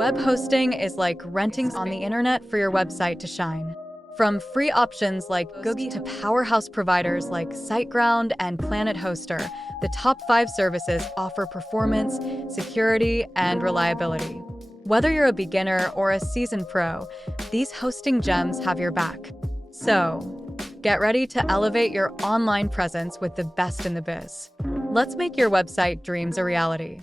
Web hosting is like renting on the internet for your website to shine. From free options like Googie to powerhouse providers like SiteGround and Planet Hoster, the top 5 services offer performance, security, and reliability. Whether you're a beginner or a seasoned pro, these hosting gems have your back. So, get ready to elevate your online presence with the best in the biz. Let's make your website dreams a reality.